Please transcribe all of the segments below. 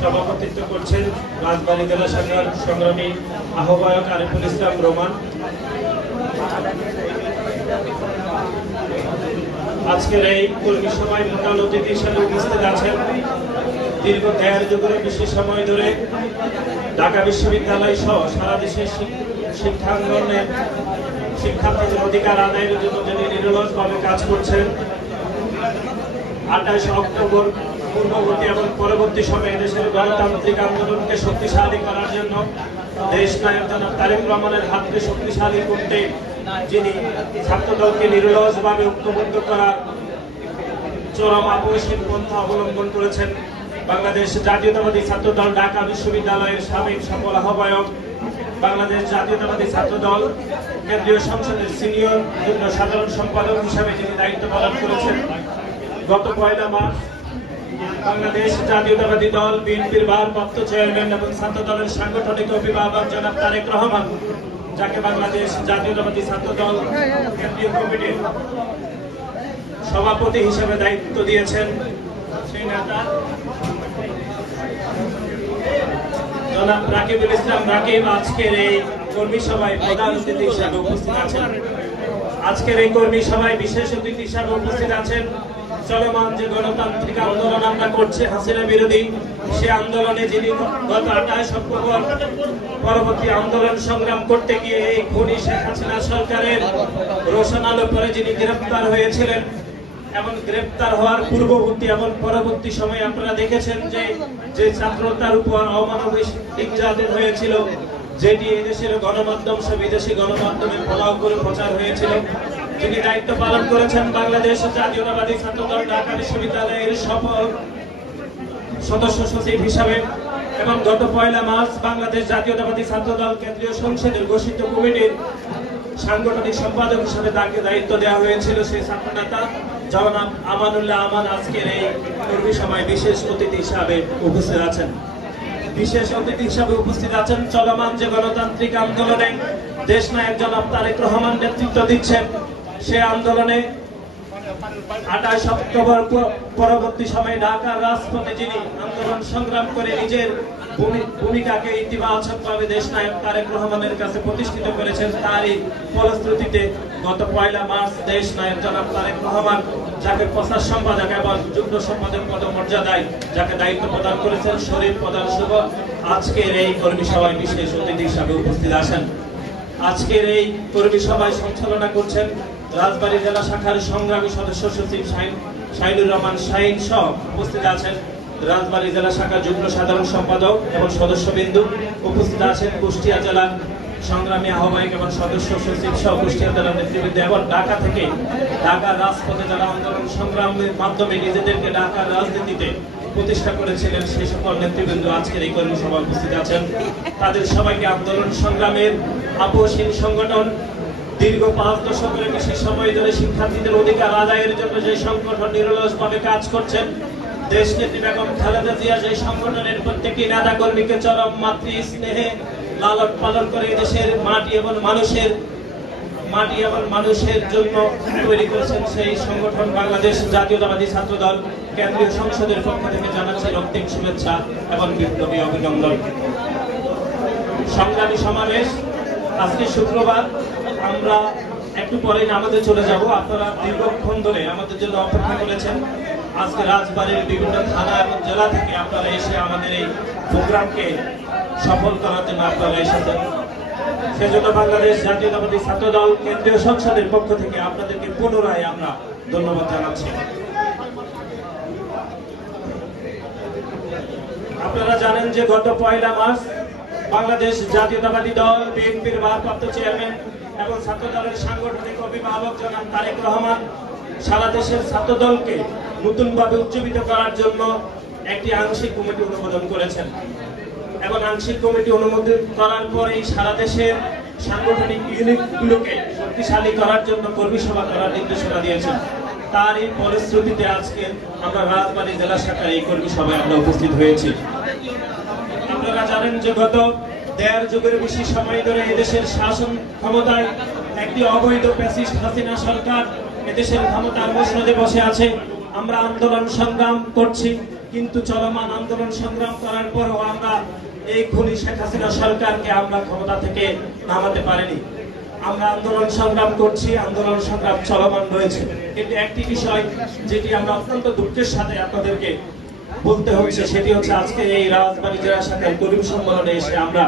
সভাপতিত্ব করছেন রাজবাড়ী জেলা শাখার সংগ্রামী আহ্বায়ক আরিফুল ইসলাম রোমান। আজকের এই কর্মী সভায় প্রধান অতিথি হিসেবে উপস্থিত আছেন দীর্ঘ দেড় যুগের বেশি সময় ধরে ঢাকা বিশ্ববিদ্যালয় সহ সারা দেশের শিক- শিক্ষাঙ্গনে শিক্ষার্থীদের অধিকার আদায়ের জন্য যিনি নিরলসভাবে কাজ করছেন। আঠাশ অক্টোবর পূর্ববর্তী এবং পরবর্তী সময়ে দেশের গণতান্ত্রিক আন্দোলনকে শক্তিশালী করার জন্য দেশ নায়ক জনাব তারেক রহমানের হাতকে শক্তিশালী করতে যিনি ছাত্রদলকে নিরলসভাবে ঐক্যবদ্ধ করার চরম আপসীন পন্থা অবলম্বন করেছেন। বাংলাদেশ জাতীয়তাবাদী ছাত্রদল ঢাকা বিশ্ববিদ্যালয়ের সাবেক সফল আহ্বায়ক, বাংলাদেশ জাতীয়তাবাদী ছাত্রদল কেন্দ্রীয় সংসদের সিনিয়র যুগ্ম সাধারণ সম্পাদক হিসাবে তিনি দায়িত্ব পালন করেছেন। গত পয়লা মার্চ বাংলাদেশ জাতীয়তাবাদী দল বিএনপির ভারপ্রাপ্ত চেয়ারম্যান এবং ছাত্র দলের সাংগঠনিক অভিভাবক জনাব তারেক রহমান, যাকে বাংলাদেশ জাতীয়তাবাদী ছাত্র দল কেন্দ্রীয় কমিটির সভাপতি হিসেবে দায়িত্ব দিয়েছেন সেই নেতা জনাব রাকিবুল ইসলাম রাকিব, আজকের এই কর্মী সভায় প্রধান অতিথি হিসাবে উপস্থিত আছেন। আজকের এই কর্মী সভায় বিশেষ অতিথি হিসাবে উপস্থিত আছেন। চলমান যে গণতান্ত্রিক আন্দোলন আমরা করছে, হাসিনা বিরোধী, সে আন্দোলনে যিনি গত আঠাশ অক্টোবর পরবর্তী আন্দোলন সংগ্রাম করতে গিয়ে এই খুনি শেখ হাসিনা সরকারের রোশন আলো পরে যিনি গ্রেফতার হয়েছিলেন এবং গ্রেপ্তার হওয়ার পূর্ববর্তী এবং পরবর্তী সময়ে আপনারা দেখেছেন যে যে ছাত্রতার উপর অমানবিক নির্যাতন হয়েছিল, যেটি এদেশের গণমাধ্যম সহ বিদেশি গণমাধ্যমে ফলাও করে প্রচার হয়েছিল। যিনি দায়িত্ব পালন করেছেন বাংলাদেশ জাতীয়তাবাদী ছাত্রদল ঢাকা বিশ্ববিদ্যালয়ের সফল সদস্য সচিব হিসাবে, এবং গত পয়লা মার্চ বাংলাদেশ জাতীয়তাবাদী ছাত্রদল কেন্দ্রীয় সংসদের ঘোষিত কমিটির সাংগঠনিক সম্পাদক হিসেবে তাকে দায়িত্ব দেওয়া হয়েছিল সেই ছাত্রনেতা জনাব আমানুল্লাহ আমান আজকের এই কর্মী সভায় বিশেষ অতিথি হিসাবে উপস্থিত আছেন। বিশেষ অতিথি হিসাবে উপস্থিত আছেন চলমান যে গণতান্ত্রিক আন্দোলনে দেশ নায়ক জনাব তারেক রহমান নেতৃত্ব দিচ্ছেন, সে আন্দোলনে আঠাশ অক্টোবর পরবর্তী সময়ে ঢাকার রাজপথে যিনি আন্দোলন সংগ্রাম করে নিজের ভূমি- ভূমিকাকে ইতিবাচকভাবে দেশ নায়ক তারেক রহমানের কাছে প্রতিষ্ঠিত করেছেন, তারই ফলশ্রুতিতে গত পয়লা মার্চ দেশ নায়ক জনাব তারেক রহমান, যাকে প্রচার সম্পাদক এবং যুগ্ম সম্পাদক পদ মর্যাদায় যাকে দায়িত্ব প্রদান করেছেন শরীর প্রদান শুভ, আজকের এই কর্মী সভায় বিশেষ অতিথি হিসাবে উপস্থিত আসেন আজকের এই কর্মী সভায় সঞ্চালনা করছেন রাজবাড়ী জেলা শাখার সংগ্রামী সদস্য সচিব শাহিন শাহিনুর রহমান শাহিন সহ উপস্থিত আছেন রাজবাড়ী জেলা শাখার যুগ্ম সাধারণ সম্পাদক এবং সদস্যবিন্দু। উপস্থিত আছেন কুষ্টিয়া জেলার সংগ্রামী আহ্বায়ক এবং সদস্য সচিব সহ কুষ্টিয়া জেলার নেতৃবৃন্দ এবং ঢাকা থেকে ঢাকা রাজপথে যারা আন্দোলন সংগ্রামের মাধ্যমে নিজেদেরকে ঢাকার রাজনীতিতে প্রতিষ্ঠা করেছিলেন সেই সকল নেতৃবৃন্দ আজকের এই কর্মী সভায় উপস্থিত আছেন। তাদের সবাইকে আন্দোলন সংগ্রামের আপসহীন সংগঠন দীর্ঘ পাঁচ দশকের বেশি সময় ধরে শিক্ষার্থীদের অধিকার আদায়ের জন্য যে সংগঠন নিরলসভাবে কাজ করছেন দেশ নেত্রী বেগম খালেদা জিয়া যে সংগঠনের প্রত্যেকটি নেতা কর্মীকে চরম মাতৃ স্নেহে লালন পালন করে দেশের মাটি এবং মানুষের, মাটি এবং মানুষের জন্য তৈরি করেছেন সেই সংগঠন বাংলাদেশ জাতীয়তাবাদী ছাত্র দল কেন্দ্রীয় সংসদের পক্ষ থেকে জানাচ্ছে রক্তিম শুভেচ্ছা এবং বিপ্লবী অভিনন্দন। সংগ্রামী সমাবেশ আজকে শুক্রবার। আমরা একটু পরে আমাদের চলে যাব। আপনারা দীর্ঘক্ষণ ধরে আমাদের জন্য অপেক্ষা করেছেন। আজকে রাজবাড়ির বিভিন্ন থানা এবং জেলা থেকে আপনারা এসে আমাদের এই প্রোগ্রামকে সফল করার জন্য আপনারা এসেছেন। সেজন্য বাংলাদেশ জাতীয়তাবাদী ছাত্র দল কেন্দ্রীয় সংসদের পক্ষ থেকে আপনাদেরকে পুনরায় আমরা ধন্যবাদ জানাচ্ছি। আপনারা জানেন যে গত পয়লা মার্চ বাংলাদেশ জাতীয়তাবাদী দল বিএনপির ভারপ্রাপ্ত চেয়ারম্যান এবং ছাত্র দলের সাংগঠনিক অভিভাবক জনাব তারেক রহমান সারা দেশের ছাত্র দলকে নতুনভাবে উজ্জীবিত করার জন্য একটি আংশিক কমিটি অনুমোদন করেছেন। এবং আংশিক কমিটি অনুমোদন করার পরে সারা দেশের সাংগঠনিক ইউনিটগুলোকে শক্তিশালী করার জন্য কর্মী সভা করার নির্দেশনা দিয়েছেন। তার এই ফলশ্রুতিতে আজকে আমরা রাজবাড়ী জেলা শাখার এই কর্মী সভায় আমরা উপস্থিত হয়েছি। আপনারা জানেন যে গত দেড় যুগের বেশি সময় ধরে এদেশের শাসন ক্ষমতায় একটি অবৈধ প্যাসিস্ট হাসিনা সরকার এদেশের ক্ষমতার মসনদে বসে আছে। আমরা আন্দোলন সংগ্রাম করছি, কিন্তু চলমান আন্দোলন সংগ্রাম করার পরও আমরা এই খুনি শেখ হাসিনা সরকারকে আমরা ক্ষমতা থেকে নামাতে পারিনি। আমরা আন্দোলন সংগ্রাম করছি, আন্দোলন সংগ্রাম চলমান রয়েছে। কিন্তু একটি বিষয় যেটি আমরা অত্যন্ত দুঃখের সাথে আপনাদেরকে বলতে হচ্ছে সেটি হচ্ছে আজকে এই রাজবাড়ী জেলা শাখার করিম সম্মেলনে এসে আমরা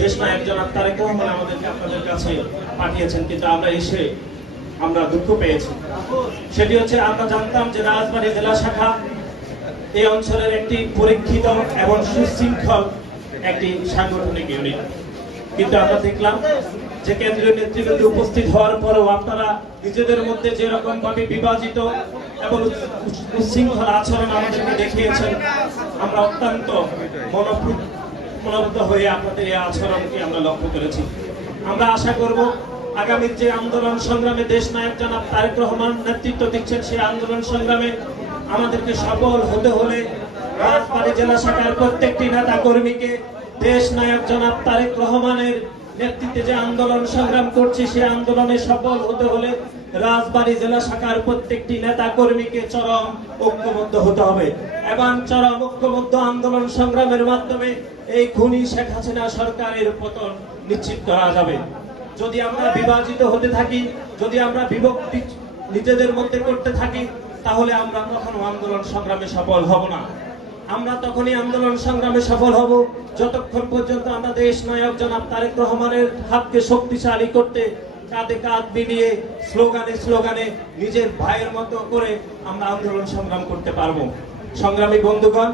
দেশ নায়ক জনাব তারেক রহমান আমাদেরকে আপনাদের কাছে পাঠিয়েছেন, কিন্তু আমরা এসে আমরা দুঃখ পেয়েছি। সেটি হচ্ছে আমরা জানতাম যে রাজবাড়ী জেলা শাখা এই অঞ্চলের একটি পরীক্ষিত এবং সুশৃঙ্খল একটি সাংগঠনিক ইউনিট কিন্তু আমরা দেখলাম যে কেন্দ্রীয় নেতৃবৃন্দ উপস্থিত হওয়ার পরেও আপনারা নিজেদের মধ্যে যেরকম ভাবে বিভাজিত এবং উচ্ছৃঙ্খল আচরণ আমাদেরকে দেখিয়েছেন। আমরা অত্যন্ত মনোপ্রুত হয়ে আপনাদের এই আচরণকে আমরা লক্ষ্য করেছি। আমরা আশা করব আগামী যে আন্দোলন সংগ্রামে দেশ নায়ক জনাব তারেক রহমান নেতৃত্ব দিচ্ছেন, সেই আন্দোলন সংগ্রামে আমাদেরকে সফল হতে হলে রাজবাড়ী জেলা শাখার প্রত্যেকটি নেতা কর্মীকে দেশ নায়ক জনাব তারেক রহমানের নেতৃত্বে যে আন্দোলন সংগ্রাম করছি সেই আন্দোলনে সফল হতে হলে রাজবাড়ী জেলা শাখার প্রত্যেকটি নেতা কর্মীকে চরম ঐক্যবদ্ধ হতে হবে। এবং চরম ঐক্যবদ্ধ আন্দোলন সংগ্রামের মাধ্যমে এই খুনি শেখ হাসিনা সরকারের পতন নিশ্চিত করা যাবে। যদি আমরা বিভাজিত হতে থাকি, যদি আমরা বিভক্তি নিজেদের মধ্যে করতে থাকি, তাহলে আমরা কখনো আন্দোলন সংগ্রামে সফল হব না। আমরা তখনই আন্দোলন সংগ্রামে সফল হব। যতক্ষণ পর্যন্ত আমরা দেশ নায়ক জনাব তারেক রহমানের হাতকে শক্তিশালী করতে কাঁধে কাঁধ মিলিয়ে স্লোগানে স্লোগানে নিজের ভাইয়ের মতো করে আমরা আন্দোলন সংগ্রাম করতে পারব। সংগ্রামী বন্ধুগণ,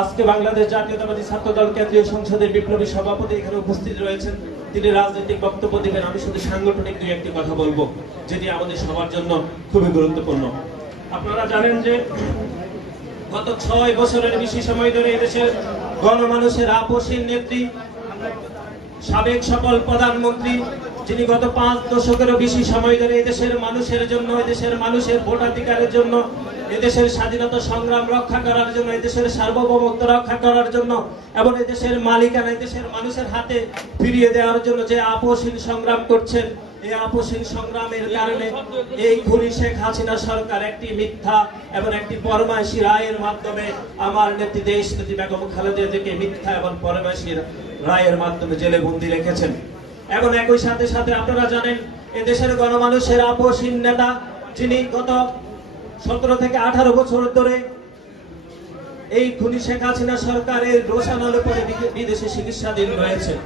আজকে বাংলাদেশ জাতীয়তাবাদী ছাত্র দল কেন্দ্রীয় সংসদের বিপ্লবী সভাপতি এখানে উপস্থিত রয়েছেন। তিনি রাজনৈতিক বক্তব্য দেবেন, আমি শুধু সাংগঠনিক দুই একটি কথা বলব, যেটি আমাদের সবার জন্য খুবই গুরুত্বপূর্ণ। আপনারা জানেন যে গত ছয় বছরের বেশি সময় ধরে এদেশের গণমানুষের আপসের নেত্রী, সাবেক সকল প্রধানমন্ত্রী, যিনি গত পাঁচ দশকেরও বেশি সময় ধরে এদেশের মানুষের জন্য, এদেশের মানুষের ভোটাধিকারের জন্য এদেশের স্বাধীনতা সংগ্রাম রক্ষা করার জন্য, এদেশের সার্বভৌমত্ব রক্ষা করার জন্য এবং এদেশের মালিকানা, এদেশের মানুষের হাতে ফিরিয়ে দেওয়ার জন্য যে আপসীন সংগ্রাম করছেন, এই আপসীন সংগ্রামের কারণে এই খুনি শেখ হাসিনা সরকার একটি মিথ্যা এবং একটি পরমাশী রায়ের মাধ্যমে আমার নেত্রী দেশ বেগম খালেদা জিয়াকে মিথ্যা এবং পরমাশী রায়ের মাধ্যমে জেলে বন্দি রেখেছেন। এবং একই সাথে সাথে আপনারা জানেন, এদেশের গণমানুষের আপসীন নেতা, যিনি গত সতেরো থেকে আঠারো বছর ধরে এই খুনি শেখ হাসিনা সরকারের রোশানলে পরে বিদে- বিদেশে চিকিৎসাধীন রয়েছে।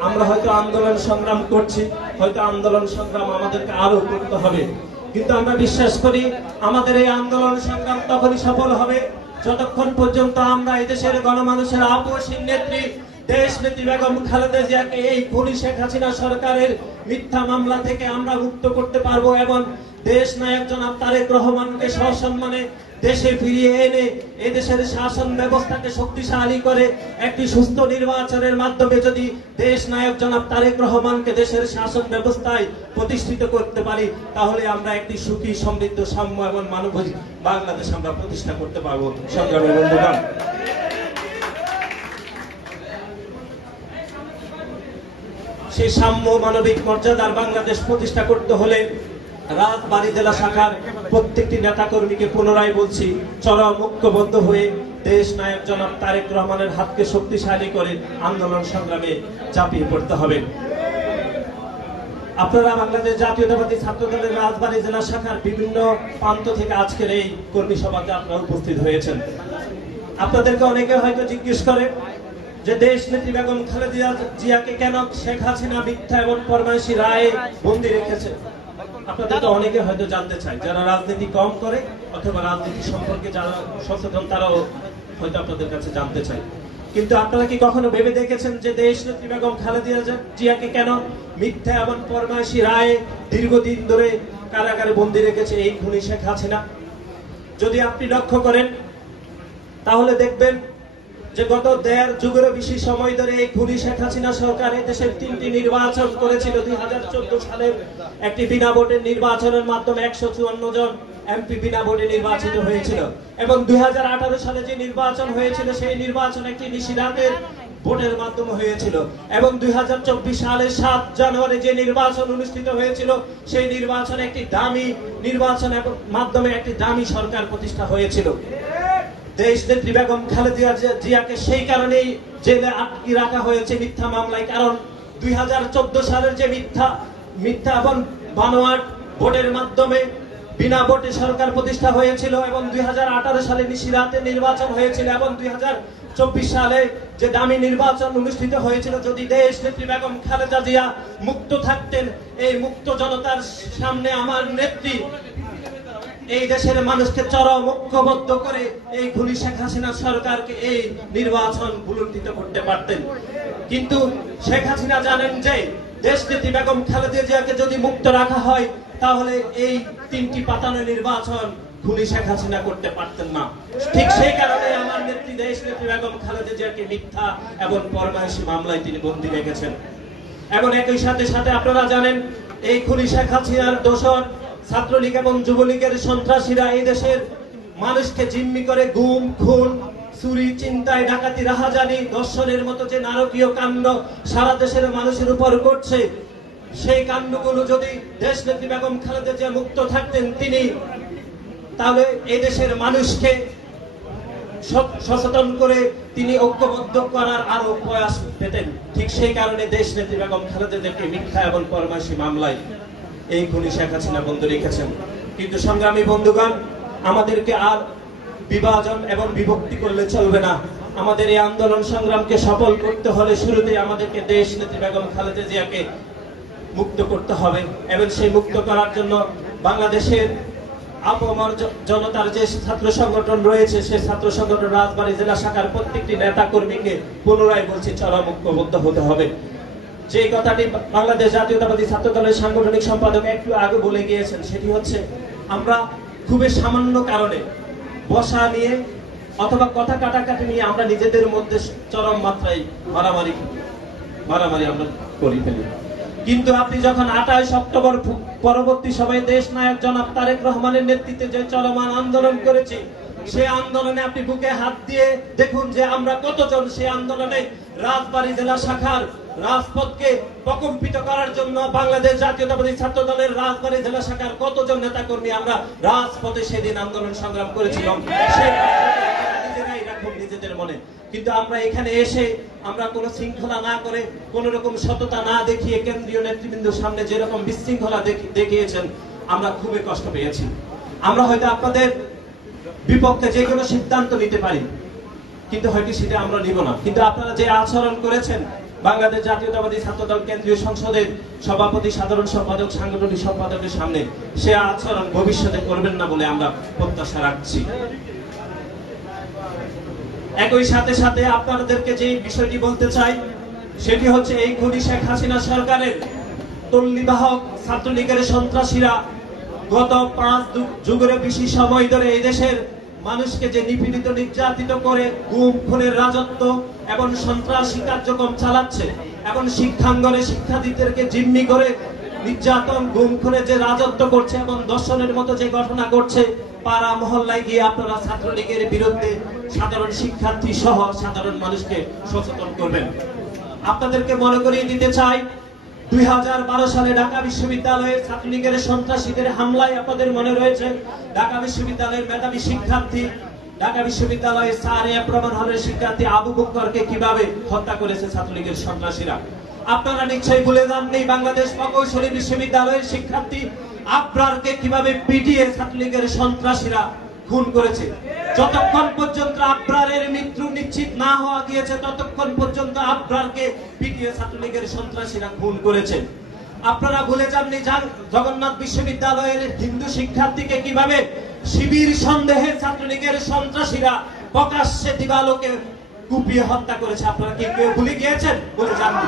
আমরা হয়তো আন্দোলন সংগ্রাম করছি, হয়তো আন্দোলন সংগ্রাম আমাদেরকে আরও করতে হবে। কিন্তু আমরা বিশ্বাস করি আমাদের এই আন্দোলন সংগ্রাম তখনই সফল হবে যতক্ষণ পর্যন্ত আমরা এদেশের গণমানুষের আপসীন নেত্রী দেশ নেত্রী বেগম খালেদা জিয়াকে এই খুনি শেখ হাসিনা সরকারের মিথ্যা মামলা থেকে আমরা মুক্ত করতে পারব এবং দেশ নায়ক জনাব তারেক রহমানকে সসম্মানে দেশে ফিরিয়ে এনে এদেশের শাসন ব্যবস্থাকে শক্তিশালী করে একটি সুস্থ নির্বাচনের মাধ্যমে যদি দেশ নায়ক জনাব তারেক রহমানকে দেশের শাসন ব্যবস্থায় প্রতিষ্ঠিত করতে পারি, তাহলে আমরা একটি সুখী, সমৃদ্ধ, সাম্য এবং মানবিক বাংলাদেশ আমরা প্রতিষ্ঠা করতে পারব। সংগ্রামী বন্ধুগণ। সেই সাম্য, মানবিক মর্যাদার বাংলাদেশ প্রতিষ্ঠা করতে হলে রাজবাড়ী জেলা শাখার প্রত্যেকটি নেতাকর্মীকে পুনরায় বলছি চরম ঐক্যবদ্ধ হয়ে দেশ নায়ক জনাব তারেক রহমানের হাতকে শক্তিশালী করে আন্দোলন সংগ্রামে চাপিয়ে পড়তে হবে। আপনারা বাংলাদেশ জাতীয়তাবাদী ছাত্র দলের রাজবাড়ী জেলা শাখার বিভিন্ন প্রান্ত থেকে আজকের এই কর্মী সভাতে আপনারা উপস্থিত হয়েছেন। আপনাদেরকে অনেকে হয়তো জিজ্ঞেস করে যে দেশ নেত্রী বেগম খালেদা জিয়াকে কেন শেখ হাসিনা মিথ্যা এবং ফরমাইশি রায়ে বন্দি রেখেছে? আপনাদের অনেকে হয়তো জানতে চায়, যারা রাজনীতি কম করে অথবা রাজনীতি সম্পর্কে যারা সচেতন, তারাও হয়তো আপনাদের কাছে জানতে চায়। কিন্তু আপনারা কি কখনো ভেবে দেখেছেন যে দেশ নেত্রী বেগম খালেদা জিয়াকে কেন মিথ্যা এবং ফরমাইশি রায়ে দীর্ঘদিন ধরে কারাগারে বন্দি রেখেছে এই খুনি শেখ হাসিনা? যদি আপনি লক্ষ্য করেন, তাহলে দেখবেন যে গত দেড় যুগেরও বেশি সময় ধরে এই খুনি শেখ হাসিনা সরকার দেশের তিনটি নির্বাচন করেছিল। দুই হাজার চোদ্দ সালের একটি বিনা ভোটের নির্বাচনের মাধ্যমে একশো চুয়ান্ন জন এমপি বিনা ভোটে নির্বাচিত হয়েছিল। এবং দুই হাজার আঠারো সালে যে নির্বাচন হয়েছিল, সেই নির্বাচন একটি নিশিরাতের ভোটের মাধ্যমে হয়েছিল। এবং দুই হাজার চব্বিশ সালের সাত জানুয়ারি যে নির্বাচন অনুষ্ঠিত হয়েছিল, সেই নির্বাচনে একটি দামি নির্বাচন মাধ্যমে একটি দামি সরকার প্রতিষ্ঠা হয়েছিল। দেশ নেত্রী বেগম খালেদা জিয়া- জিয়াকে সেই কারণেই জেলে আটকে রাখা হয়েছে মিথ্যা মামলায়। কারণ দুই সালের যে মিথ্যা মিথ্যা এবং বানোয়াট ভোটের মাধ্যমে বিনা ভোটে সরকার প্রতিষ্ঠা হয়েছিল এবং দুই হাজার আঠারো সালে নিশিরাতে নির্বাচন হয়েছিল এবং দুই চব্বিশ সালে যে দামি নির্বাচন অনুষ্ঠিত হয়েছিল, যদি দেশ নেত্রী বেগম খালেদা জিয়া মুক্ত থাকতেন, এই মুক্ত জনতার সামনে আমার নেত্রী এই দেশের মানুষকে চরম ঐক্যবদ্ধ করে এই খুনি শেখ হাসিনা সরকারকে এই নির্বাচন ভুলুণ্ঠিত করতে পারতেন। কিন্তু শেখ হাসিনা জানেন যে দেশ নেত্রী বেগম খালেদা জিয়াকে যদি মুক্ত রাখা হয়, তাহলে এই তিনটি পাতানো নির্বাচন খুনি শেখ হাসিনা করতে পারতেন না। ঠিক সেই কারণে আমার নেত্রী দেশ নেত্রী বেগম খালেদা জিয়াকে মিথ্যা এবং পরমায়সী মামলায় তিনি বন্দী রেখেছেন। এবং একই সাথে সাথে আপনারা জানেন, এই খুনি শেখ হাসিনার দোষর ছাত্রলীগ এবং যুবলীগের সন্ত্রাসীরা এই দেশের মানুষকে জিম্মি করে গুম, খুন, চুরি, চিন্তায় ডাকাতি, রাহাজানি, দর্শনের মতো যে নারকীয় কাণ্ড সারা দেশের মানুষের উপর করছে, সেই কাণ্ডগুলো যদি দেশ নেত্রী বেগম খালেদা জিয়া মুক্ত থাকতেন তিনি, তাহলে এই দেশের মানুষকে সচেতন করে তিনি ঐক্যবদ্ধ করার আরও প্রয়াস পেতেন। ঠিক সেই কারণে দেশ নেত্রী বেগম খালেদাদেরকে মিথ্যা এবং পরমাসী মামলায় এই খুনি শেখ হাসিনা বন্ধ রেখেছেন। কিন্তু সংগ্রামী বন্ধুগণ, আমাদেরকে আর বিভাজন এবং বিভক্তি করলে চলবে না। আমাদের এই আন্দোলন সংগ্রামকে সফল করতে হলে শুরুতেই আমাদেরকে দেশ নেত্রী বেগম খালেদা জিয়াকে মুক্ত করতে হবে এবং সেই মুক্ত করার জন্য বাংলাদেশের আপমর জনতার যে ছাত্র সংগঠন রয়েছে সেই ছাত্র সংগঠন রাজবাড়ী জেলা শাখার প্রত্যেকটি নেতা কর্মীকে পুনরায় বলছি, চরম ঐক্যবদ্ধ হতে হবে। যে কথাটি বাংলাদেশ জাতীয়তাবাদী ছাত্র দলের সাংগঠনিক সম্পাদক একটু আগে বলে গিয়েছেন, সেটি হচ্ছে আমরা খুবই সামান্য কারণে বসা নিয়ে অথবা কথা কাটাকাটি নিয়ে আমরা নিজেদের মধ্যে চরম মাত্রায় মারামারি মারামারি আমরা করি ফেলি। কিন্তু আপনি যখন আঠাশ অক্টোবর পরবর্তী সময়ে দেশ নায়ক জনাব তারেক রহমানের নেতৃত্বে যে চলমান আন্দোলন করেছি, সেই আন্দোলনে আপনি বুকে হাত দিয়ে দেখুন যে আমরা কতজন সেই আন্দোলনে রাজবাড়ী জেলা শাখার রাজপথকে প্রকম্পিত করার জন্য বাংলাদেশ জাতীয়তাবাদী ছাত্র দলের রাজবাড়ী জেলা শাখার কতজন নেতাকর্মী আমরা রাজপথে সেদিন আন্দোলন সংগ্রাম করেছিলাম? নিজেদের মনে। কিন্তু আমরা এখানে এসে আমরা শৃঙ্খলা না করে কোন রকম সততা না দেখিয়ে কেন্দ্রীয় সামনে যেরকম বিশৃঙ্খলা দেখিয়েছেন, আমরা খুবই কষ্ট পেয়েছি। আমরা হয়তো আপনাদের বিপক্ষে যে কোনো সিদ্ধান্ত নিতে পারি, কিন্তু হয়তো সেটা আমরা নিব না। কিন্তু আপনারা যে আচরণ করেছেন বাংলাদেশ জাতীয়তাবাদী ছাত্র দল কেন্দ্রীয় সংসদের সভাপতি, সাধারণ সম্পাদক, সাংগঠনিক সম্পাদকের সামনে সে আচরণ ভবিষ্যতে করবেন না বলে আমরা প্রত্যাশা রাখছি। একই সাথে সাথে আপনাদেরকে যে বিষয়টি বলতে চাই, সেটি হচ্ছে এই খুনি শেখ হাসিনা সরকারের তল্লিবাহক ছাত্রলীগের সন্ত্রাসীরা গত পাঁচ যুগের বেশি সময় ধরে এই দেশের মানুষকে যে নিপীড়িত, নির্যাতিত করে গুম, খুনের রাজত্ব এবং সন্ত্রাসী কার্যক্রম চালাচ্ছে এবং শিক্ষাঙ্গনে শিক্ষার্থীদেরকে জিম্মি করে নির্যাতন, গুম খুনে যে রাজত্ব করছে এবং দর্শনের মতো যে ঘটনা করছে, পাড়া মহল্লায় গিয়ে আপনারা ছাত্রলীগের বিরুদ্ধে সাধারণ শিক্ষার্থী সহ সাধারণ মানুষকে সচেতন করবেন। আপনাদেরকে মনে করিয়ে দিতে চাই দুই হাজার বারো সালে ঢাকা বিশ্ববিদ্যালয়ের ছাত্রলীগের সন্ত্রাসীদের হামলায় আপনাদের মনে রয়েছে? ঢাকা বিশ্ববিদ্যালয়ের মেধাবী শিক্ষার্থী, ঢাকা বিশ্ববিদ্যালয়ের সারে প্রমাণ হলের শিক্ষার্থী আবু বক্করকে কীভাবে হত্যা করেছে ছাত্রলীগের সন্ত্রাসীরা? আপনারা নিশ্চয়ই ভুলে যাননি বাংলাদেশ প্রকৌশলী বিশ্ববিদ্যালয়ের শিক্ষার্থী আবরারকে কীভাবে পিটিয়ে ছাত্রলীগের সন্ত্রাসীরা খুন করেছে। যতক্ষণ পর্যন্ত আব্রারের মৃত্যু নিশ্চিত না হওয়া গিয়েছে, ততক্ষণ পর্যন্ত আব্রারকে পিটিএ ছাত্রলীগের সন্ত্রাসীরা খুন করেছে। আপনারা ভুলে যাননি যান জগন্নাথ বিশ্ববিদ্যালয়ের হিন্দু শিক্ষার্থীকে কীভাবে শিবির সন্দেহে ছাত্রলীগের সন্ত্রাসীরা প্রকাশ্যে দিবালোকে কুপিয়ে হত্যা করেছে। আপনারা কি কেউ ভুলে গিয়েছেন? বলে জাননি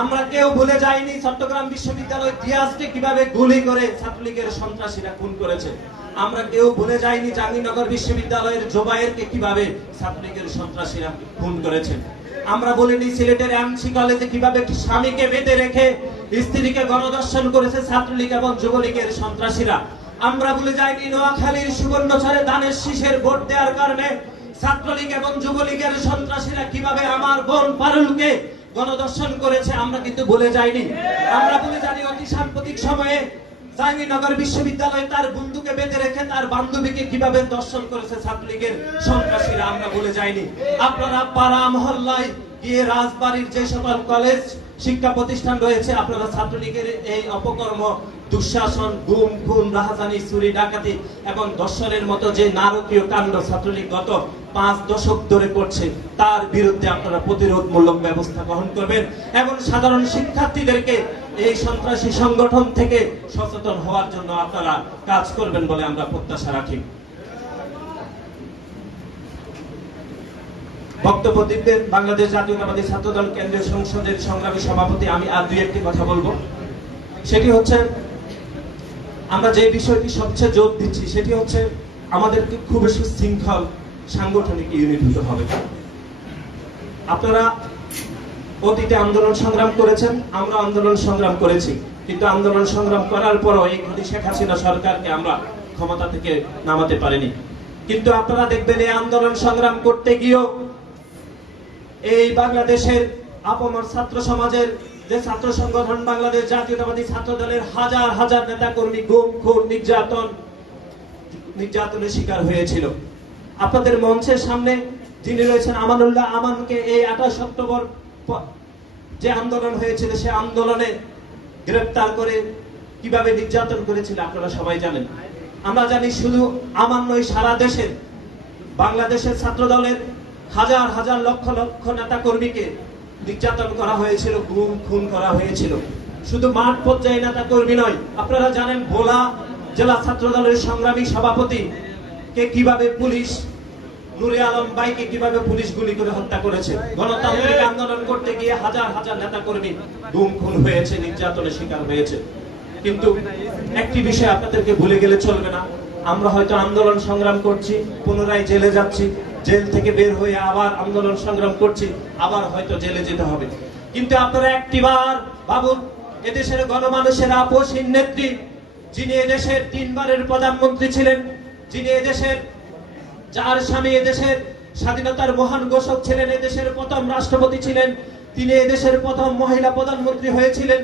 আমরা কেউ ভুলে যাইনি। চট্টগ্রাম বিশ্ববিদ্যালয় ইতিহাসকে কীভাবে গুলি করে ছাত্রলীগের সন্ত্রাসীরা খুন করেছে? আমরা কেউ ভুলে যাইনি জাহাঙ্গীরনগর বিশ্ববিদ্যালয়ের জোবায়েরকে কীভাবে ছাত্রলীগের সন্ত্রাসীরা খুন করেছে? আমরা বলিনি সিলেটের এমসি কলেজে কীভাবে একটি স্বামীকে বেঁধে রেখে স্ত্রীকে গণদর্শন করেছে ছাত্রলীগ এবং যুবলীগের সন্ত্রাসীরা? আমরা ভুলে যাইনি নোয়াখালীর সুবর্ণচরে দানের শীষের ভোট দেওয়ার কারণে ছাত্রলীগ এবং যুবলীগের সন্ত্রাসীরা কীভাবে আমার বোন পারুলকে গণদর্শন করেছে, আমরা কিন্তু ভুলে যাইনি। আমরা ভুলে জানি অতি সাম্প্রতিক সময়ে জাহাঙ্গীরনগর বিশ্ববিদ্যালয়ে তার বন্ধুকে বেঁধে রেখে তার বান্ধবীকে কীভাবে দর্শন করেছে ছাত্রলীগের সন্ত্রাসীরা, আমরা ভুলে যাইনি। আপনারা পাড়া মহল্লায় গিয়ে রাজবাড়ির যে সকল কলেজ, শিক্ষা প্রতিষ্ঠান রয়েছে, আপনারা ছাত্রলীগের এই অপকর্ম দুঃশাসন, গুম, খুন, রাহাজানি, চুরি, ডাকাতি এবং দর্শনের মতো যে নারকীয় কাণ্ড ছাত্রলীগ গত পাঁচ দশক ধরে করছে, তার বিরুদ্ধে আপনারা প্রতিরোধমূলক ব্যবস্থা গ্রহণ করবেন এবং সাধারণ শিক্ষার্থীদেরকে এই সন্ত্রাসী সংগঠন থেকে সচেতন হওয়ার জন্য আপনারা কাজ করবেন বলে আমরা প্রত্যাশা রাখি। বক্তব্য দিবেন বাংলাদেশ জাতীয়তাবাদী ছাত্রদল কেন্দ্রীয় সংসদের সংগ্রামী সভাপতি, আমি আর দুই একটি কথা বলব। সেটি হচ্ছে আমরা যে বিষয়টি সবচেয়ে জোর দিচ্ছি সেটি হচ্ছে আমাদেরকে খুব বেশি শৃঙ্খল সাংগঠনিক ইউনিট হতে হবে। আপনারা অতীতে আন্দোলন সংগ্রাম করেছেন, আমরা আন্দোলন সংগ্রাম করেছি। কিন্তু আন্দোলন সংগ্রাম করার পরও এই ঘটি শেখ হাসিনা সরকারকে আমরা ক্ষমতা থেকে নামাতে পারিনি। কিন্তু আপনারা দেখবেন এই আন্দোলন সংগ্রাম করতে গিয়েও এই বাংলাদেশের আপমর ছাত্র সমাজের যে ছাত্র সংগঠন বাংলাদেশ জাতীয়তাবাদী ছাত্র দলের হাজার হাজার নেতা কর্মী গুম, খুন, নির্যাতন, নির্যাতনের শিকার হয়েছিল। আপনাদের মঞ্চের সামনে যিনি রয়েছেন আমানুল্লাহ আমানকে এই আঠাশ অক্টোবর যে আন্দোলন হয়েছিল, সে আন্দোলনে গ্রেপ্তার করে কীভাবে নির্যাতন করেছিল আপনারা সবাই জানেন। আমরা জানি শুধু আমার নয়, সারা দেশের, বাংলাদেশের ছাত্র দলের হাজার হাজার লক্ষ লক্ষ নেতা কর্মীকে নির্যাতন করা হয়েছিল গুম খুন করা হয়েছিল। শুধু মাঠ পর্যায়ে নেতা কর্মী নয়, আপনারা জানেন ভোলা জেলা ছাত্র দলের সংগ্রামী সভাপতি কে কীভাবে পুলিশ, নুরে আলম কীভাবে পুলিশ গুলি করে হত্যা করেছে। গণতান্ত্রিক আন্দোলন করতে গিয়ে হাজার হাজার নেতা কর্মী গুম খুন হয়েছে, নির্যাতনের শিকার হয়েছে। কিন্তু একটি বিষয় আপনাদেরকে ভুলে গেলে চলবে না। আমরা হয়তো আন্দোলন সংগ্রাম করছি, পুনরায় জেলে যাচ্ছি। জেল থেকে বের হয়ে আবার আন্দোলন সংগ্রাম করছি, আবার হয়তো জেলে যেতে হবে। কিন্তু আপনারা একটিবার ভাবুন, এদেশের গণমানুষের আপোষহীন নেত্রী, যিনি এদেশের তিনবারের প্রধানমন্ত্রী ছিলেন, যিনি এদেশের, যার স্বামী এদেশের স্বাধীনতার মহান ঘোষক ছিলেন, এদেশের প্রথম রাষ্ট্রপতি ছিলেন, তিনি এদেশের প্রথম মহিলা প্রধানমন্ত্রী হয়েছিলেন,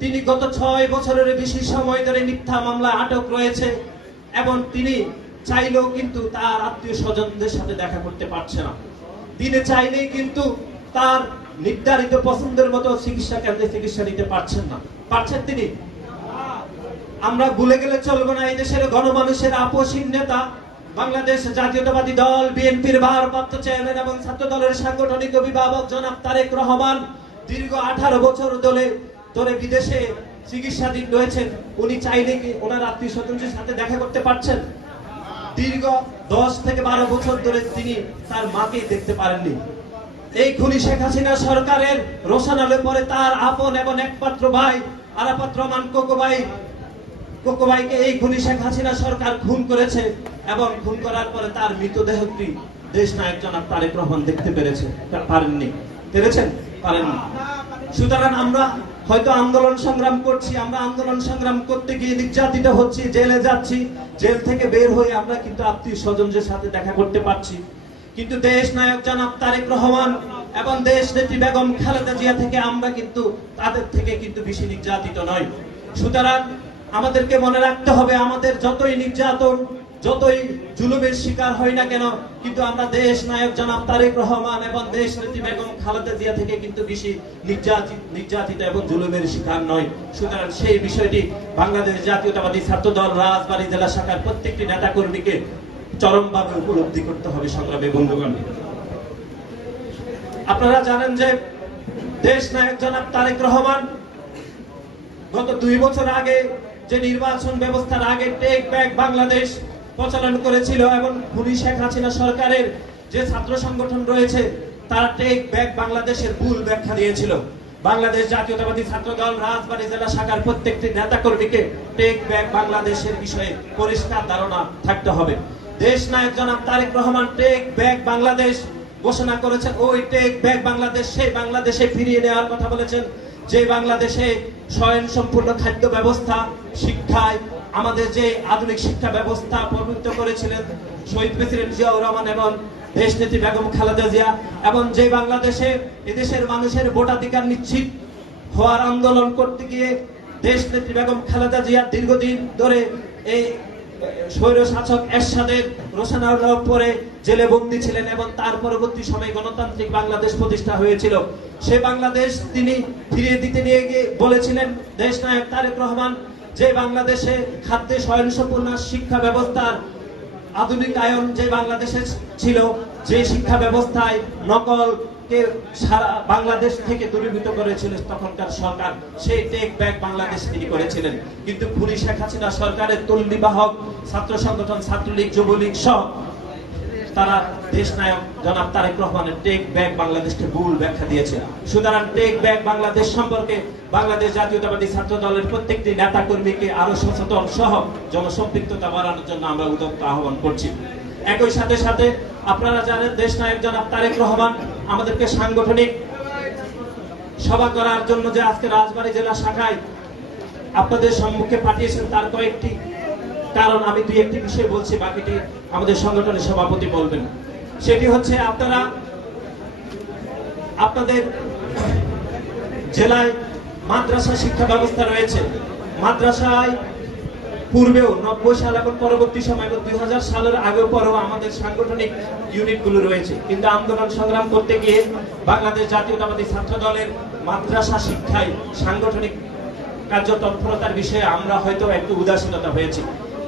তিনি গত ছয় বছরের বেশি সময় ধরে মিথ্যা মামলায় আটক রয়েছে, এবং তিনি চাইলেও কিন্তু তার আত্মীয় স্বজনদের সাথে দেখা করতে পারছে না। তিনি চাইলেই কিন্তু তার নির্ধারিত পছন্দের মতো চিকিৎসা কেন্দ্রে চিকিৎসা নিতে পারছেন না। পারছেন তিনি? আমরা ভুলে গেলে চলবে না, এই দেশের গণমানুষের আপোষহীন নেতা। বাংলাদেশ জাতীয়তাবাদী দল, বিএনপির ভারপ্রাপ্ত চেয়ারম্যান এবং ছাত্র দলের সাংগঠনিক অভিভাবক জনাব তারেক রহমান দীর্ঘ আঠারো বছর ধরে ধরে বিদেশে চিকিৎসাধীন রয়েছেন। উনি চাইলে কি ওনার আত্মীয় স্বজনদের সাথে দেখা করতে পারছেন? দীর্ঘ দশ থেকে বারো বছর ধরে তিনি তার মাকে দেখতে পারেননি। এই খুনি শেখ হাসিনা সরকারের রোশনালে পরে তার আপন এবং একমাত্র ভাই আরাপাত রহমান কোকো ভাই। কোকো ভাইকে এই খুনি শেখ হাসিনা সরকার খুন করেছে এবং খুন করার পরে তার মৃতদেহটি দেশ নায়ক জনাব তারেক রহমান দেখতে পেরেছে, পারেননি। পেরেছেন? পারেননি। সুতরাং আমরা হয়তো আন্দোলন সংগ্রাম করছি, আমরা আন্দোলন সংগ্রাম করতে গিয়ে নির্যাতিত হচ্ছি, জেলে যাচ্ছি, জেল থেকে বের হয়ে আমরা কিন্তু আত্মীয় স্বজনদের সাথে দেখা করতে পারছি। কিন্তু দেশ নায়ক জনাব তারেক রহমান এবং দেশ নেত্রী বেগম খালেদা জিয়া থেকে আমরা কিন্তু তাদের থেকে কিন্তু বেশি নির্যাতিত নয় সুতরাং আমাদেরকে মনে রাখতে হবে, আমাদের যতই নির্যাতন যতই জুলুমের শিকার হই না কেন, কিন্তু আমরা দেশ নায়ক জনাব তারেক রহমান এবং দেশ নেত্রী বেগম খালেদা জিয়া থেকে কিন্তু বেশি নির্যাতিত নির্যাতিত এবং জুলুমের শিকার নয়। সুতরাং সেই বিষয়টি বাংলাদেশ জাতীয়তাবাদী ছাত্র দল রাজবাড়ী জেলা শাখার প্রত্যেকটি নেতা কর্মীকে চরমভাবে উপলব্ধি করতে হবে সংগ্রামী বন্ধুগণ। আপনারা জানেন যে দেশ নায়ক জনাব তারেক রহমান গত দুই বছর আগে যে নির্বাচন ব্যবস্থার আগে টেক ব্যাক বাংলাদেশ প্রচলন করেছিল এবং খুনি শেখ হাসিনা সরকারের যে ছাত্র সংগঠন রয়েছে, তারা টেক ব্যাক বাংলাদেশের ভুল ব্যাখ্যা দিয়েছিল। বাংলাদেশ জাতীয়তাবাদী ছাত্র দল রাজবাড়ী জেলা শাখার প্রত্যেকটি নেতা কর্মীকে টেক ব্যাক বাংলাদেশের বিষয়ে পরিষ্কার ধারণা থাকতে হবে। দেশ নায়ক জনাব তারেক রহমান টেক ব্যাক বাংলাদেশ ঘোষণা করেছেন ওই টেক ব্যাক বাংলাদেশ, সেই বাংলাদেশে ফিরিয়ে নেওয়ার কথা বলেছেন। যে বাংলাদেশে স্বয়ং সম্পূর্ণ খাদ্য ব্যবস্থা, শিক্ষায় আমাদের যে আধুনিক শিক্ষা ব্যবস্থা প্রবৃত্ত করেছিলেন শহীদ প্রেসিডেন্ট জিয়াউর রহমান এবং দেশনেত্রী বেগম খালেদা জিয়া এবং যে বাংলাদেশে এদেশের মানুষের ভোটাধিকার নিশ্চিত হওয়ার আন্দোলন করতে গিয়ে দেশনেত্রী বেগম খালেদা জিয়া দীর্ঘদিন ধরে এই স্বৈর শাসক এরশাদের রোশানার পরে জেলে বন্দী ছিলেন এবং তার পরবর্তী সময়ে গণতান্ত্রিক বাংলাদেশ প্রতিষ্ঠা হয়েছিল। সে বাংলাদেশ তিনি ফিরিয়ে দিতে নিয়ে গিয়ে বলেছিলেন দেশ নায়ক তারেক রহমান যে বাংলাদেশে খাদ্যে স্বয়ংসম্পূর্ণ শিক্ষা ব্যবস্থার আধুনিকায়ন যে বাংলাদেশে ছিল যে শিক্ষা ব্যবস্থায় নকলকে সারা বাংলাদেশ থেকে দূরীভূত করেছিল তখনকার সরকার, সেই টেক ব্যাক বাংলাদেশ তিনি করেছিলেন। কিন্তু খুনি শেখ হাসিনা সরকারের তল্লিবাহক ছাত্র সংগঠন, ছাত্রলীগ, যুবলীগ সহ তারা দেশ নায়ক জনাব তারেক রহমানের টেক ব্যাক বাংলাদেশকে ভুল ব্যাখ্যা দিয়েছে। সুতরাং টেক ব্যাক বাংলাদেশ সম্পর্কে বাংলাদেশ জাতীয়তাবাদী ছাত্র দলের প্রত্যেকটি নেতা কর্মীকে আরও সচেতন সহ জনসম্পৃক্ততা বাড়ানোর জন্য আমরা উদ্যোক্ত আহ্বান করছি। একই সাথে সাথে আপনারা জানেন, দেশ নায়ক জনাব তারেক রহমান আমাদেরকে সাংগঠনিক সভা করার জন্য যে আজকে রাজবাড়ী জেলা শাখায় আপনাদের সম্মুখে পাঠিয়েছেন, তার কয়েকটি কারণ আমি দুই একটি বিষয় বলছি, বাকিটি আমাদের সংগঠনের সভাপতি বলবেন। সেটি হচ্ছে আপনারা, আপনাদের জেলায় মাদ্রাসা শিক্ষা ব্যবস্থা রয়েছে। মাদ্রাসায় পূর্বেও নব্বই সাল এবং পরবর্তী সময় এবং দুই হাজার সালের আগেও পরেও আমাদের সাংগঠনিক ইউনিটগুলো রয়েছে। কিন্তু আন্দোলন সংগ্রাম করতে গিয়ে বাংলাদেশ জাতীয়তাবাদী ছাত্র দলের মাদ্রাসা শিক্ষায় সাংগঠনিক কার্যতৎপরতার বিষয়ে আমরা হয়তো একটু উদাসীনতা হয়েছি।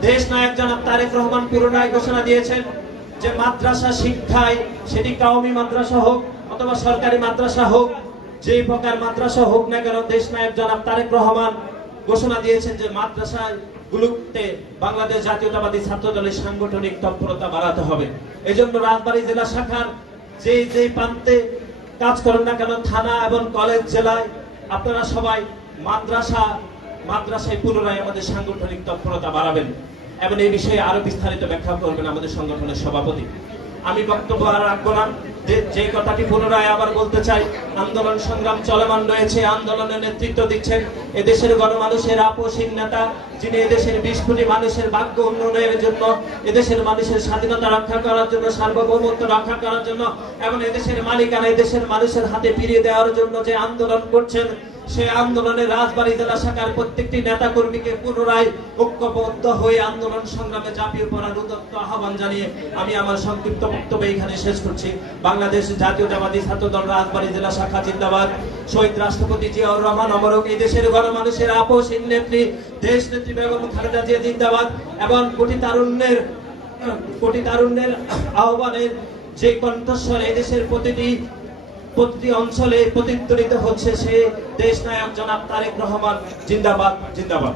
দেশ নায়ক জনাব তারেক রহমান পুরোটাই ঘোষণা দিয়েছেন যে মাদ্রাসা শিক্ষায় সেটি কাওমি মাদ্রাসা হোক অথবা সরকারি মাদ্রাসা হোক যে প্রকার মাদ্রাসা হোক না কেন দেশ নায়ক জনাব তারেক রহমান ঘোষণা দিয়েছেন যে মাদ্রাসায় গুলোতে বাংলাদেশ জাতীয়তাবাদী ছাত্র দলের সাংগঠনিক তৎপরতা বাড়াতে হবে। এজন্য রাজবাড়ী জেলা শাখার যে যে প্রান্তে কাজ করেন না কেন, থানা এবং কলেজ জেলায় আপনারা সবাই মাদ্রাসা মাদ্রাসায় পুনরায় আমাদের সাংগঠনিক তৎপরতা বাড়াবেন এবং এই বিষয়ে আরও বিস্তারিত ব্যাখ্যা করবেন আমাদের সংগঠনের সভাপতি। আমি বক্তব্য আর রাখব না। যে- কথাটি পুনরায় আবার বলতে চাই, আন্দোলন সংগ্রাম চলমান রয়েছে আন্দোলনের নেতৃত্ব দিচ্ছেন এদেশের গণমানুষের আপোষহীন নেতা, যিনি এদেশের বিশ কোটি মানুষের ভাগ্য উন্নয়নের জন্য, এদেশের মানুষের স্বাধীনতা রক্ষা করার জন্য, সার্বভৌমত্ব রক্ষা করার জন্য, এবং এদেশের মালিকানা এদেশের মানুষের হাতে ফিরিয়ে দেওয়ার জন্য যে আন্দোলন করছেন সেই আন্দোলনে রাজবাড়ী জেলা শাখার প্রত্যেকটি নেতা কর্মীকে পুনরায় ঐক্যবদ্ধ হয়ে আন্দোলন সংগ্রামে ঝাঁপিয়ে পড়ার উদ্যত্ত আহ্বান জানিয়ে আমি আমার সংক্ষিপ্ত বক্তব্য এখানে শেষ করছি। বাংলাদেশ জাতীয়তাবাদী ছাত্র দল রাজবাড়ী জেলা শাখা জিন্দাবাদ। শহীদ রাষ্ট্রপতি জিয়াউর রহমান অমরক এই দেশের গণমানুষের আপোষহীন নেত্রী, দেশ নেত্রী বেগম খালেদা জিয়া জিন্দাবাদ এবং কোটি তারুণ্যের কোটি তারুণ্যের আহ্বানের যে কণ্ঠস্বর এদেশের প্রতিটি প্রতিটি অঞ্চলে প্রতিধ্বনিত হচ্ছে সে দেশ নায়ক জনাব তারেক রহমান জিন্দাবাদ জিন্দাবাদ।